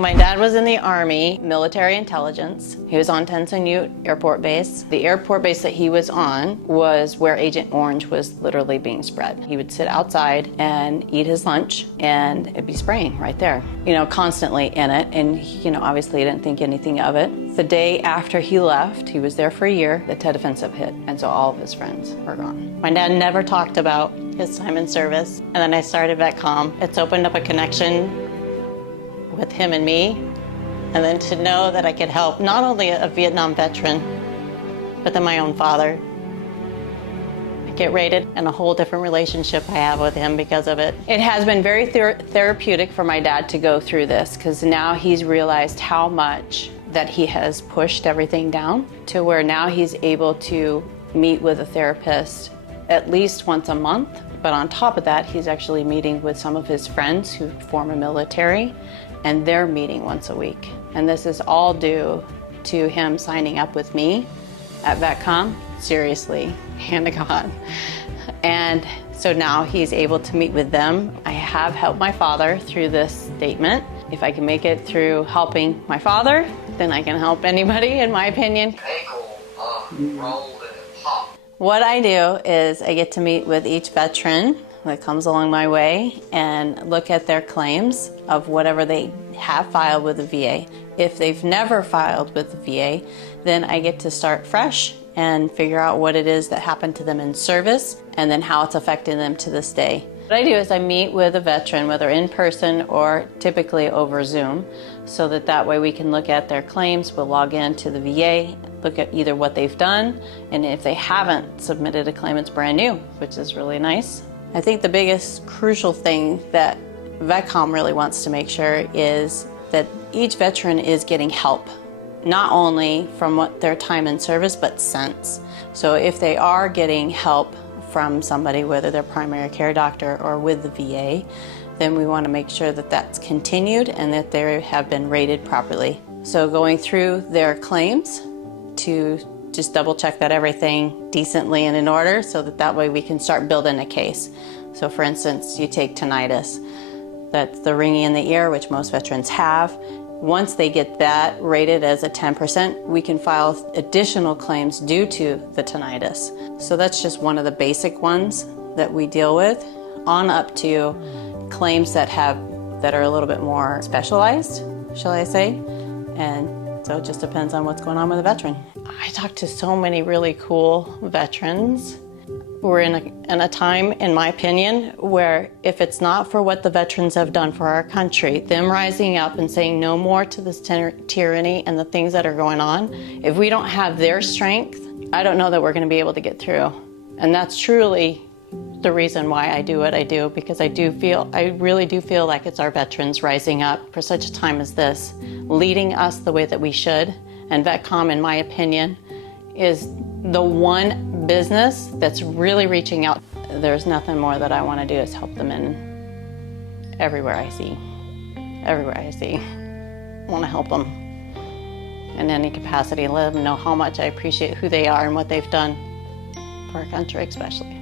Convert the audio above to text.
My dad was in the Army, military intelligence. He was on Tenson Ute Airport Base. The airport base that he was on was where Agent Orange was literally being spread. He would sit outside and eat his lunch, and it'd be spraying right there, constantly in it. And, obviously he didn't think anything of it. The day after he left, he was there for a year, the Tet Offensive hit, and so all of his friends were gone. My dad never talked about his time in service, and then I started VetComm. It's opened up a connection with him and me, and then to know that I could help not only a Vietnam veteran, but then my own father. I get rated, and a whole different relationship I have with him because of it. It has been very therapeutic for my dad to go through this, because now he's realized how much that he has pushed everything down to where now he's able to meet with a therapist at least once a month. But on top of that, he's actually meeting with some of his friends who former military, and they're meeting once a week. And this is all due to him signing up with me at VetComm, seriously, hand to God. And so now he's able to meet with them. I have helped my father through this statement. If I can make it through helping my father, then I can help anybody, in my opinion. Ankle rolled and it popped. What I do is I get to meet with each veteran that comes along my way and look at their claims of whatever they have filed with the VA. If they've never filed with the VA, then I get to start fresh and figure out what it is that happened to them in service and then how it's affecting them to this day. What I do is I meet with a veteran, whether in person or typically over Zoom, so that way we can look at their claims. We'll log into the VA, look at either what they've done, and if they haven't submitted a claim, it's brand new, which is really nice. I think the biggest crucial thing that VetComm really wants to make sure is that each veteran is getting help, not only from their time in service, but since. So if they are getting help from somebody, whether they're primary care doctor or with the VA, then we want to make sure that that's continued and that they have been rated properly. So going through their claims to just double check that everything decently and in order, so that way we can start building a case. So for instance, you take tinnitus, that's the ringing in the ear, which most veterans have. Once they get that rated as a 10%, we can file additional claims due to the tinnitus. So that's just one of the basic ones that we deal with, on up to claims that are a little bit more specialized, shall I say, and so it just depends on what's going on with the veteran. I talked to so many really cool veterans. We're in a time, in my opinion, where if it's not for what the veterans have done for our country, them rising up and saying no more to this tyranny and the things that are going on, if we don't have their strength, I don't know that we're going to be able to get through. And that's truly the reason why I do what I do, because I really do feel like it's our veterans rising up for such a time as this, leading us the way that we should. And VetComm, in my opinion, is the one business that's really reaching out. There's nothing more that I want to do is help them in everywhere I see. Everywhere I see. I want to help them in any capacity and let them know how much I appreciate who they are and what they've done for our country especially.